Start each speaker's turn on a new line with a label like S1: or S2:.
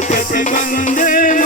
S1: वंदे